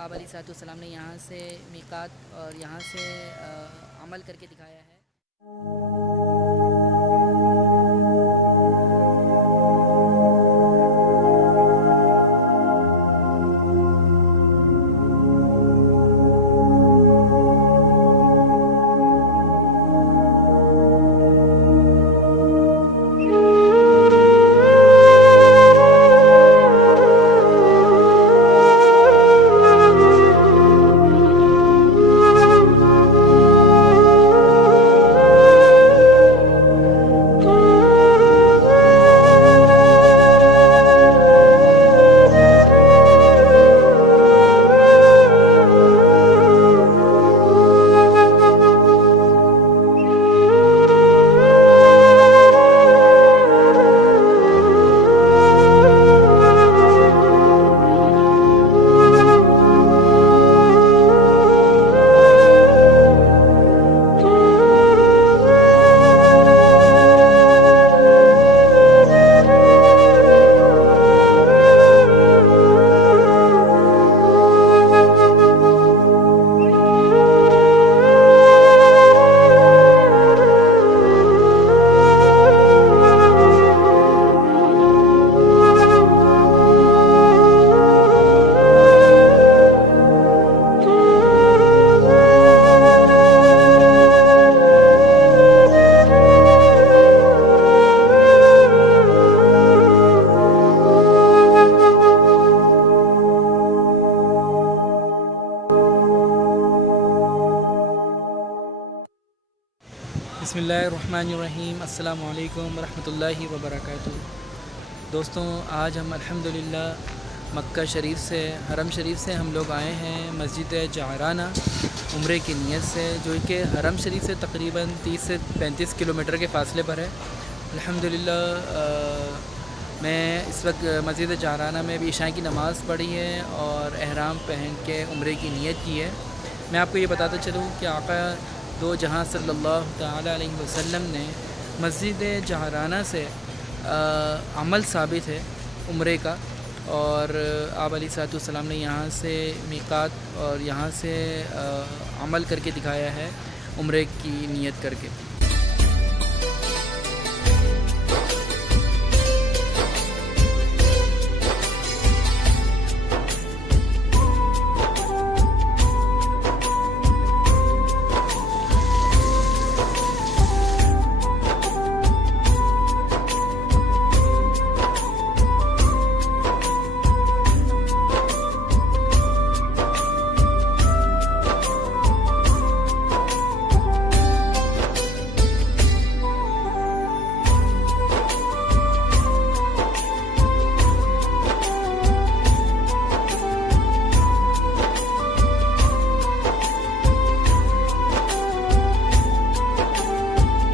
आप अलैहिस्सलाम ने यहाँ से मीक़ात और यहाँ से अमल करके दिखाया है। बिस्मिल्लाहिर्रहमानिर्रहीम। अस्सलामु अलैकुम रहमतुल्लाहि व बरकातुहू। दोस्तों, आज हम अल्हम्दुलिल्लाह मक्का शरीफ से, हरम शरीफ से हम लोग आए हैं मस्जिद जाराना उम्रे की नीयत से, जो कि हरम शरीफ से तकरीबन 30 से 35 किलोमीटर के फ़ासले पर है। अल्हम्दुलिल्लाह मैं इस वक्त मस्जिद जाराना में भी इशाई की नमाज़ पढ़ी है और एहराम पहन के उम्रे की नीयत की है। मैं आपको ये बताता चलूँ कि आका दो जहाँ सल्लल्लाहु तआला अलैहि वसल्लम ने मस्जिद जाराना से अमल साबित है उम्रे का, और आप अलैहिस्सलाम ने यहाँ से मीक़ात और यहाँ से अमल करके दिखाया है उम्रे की नीयत करके।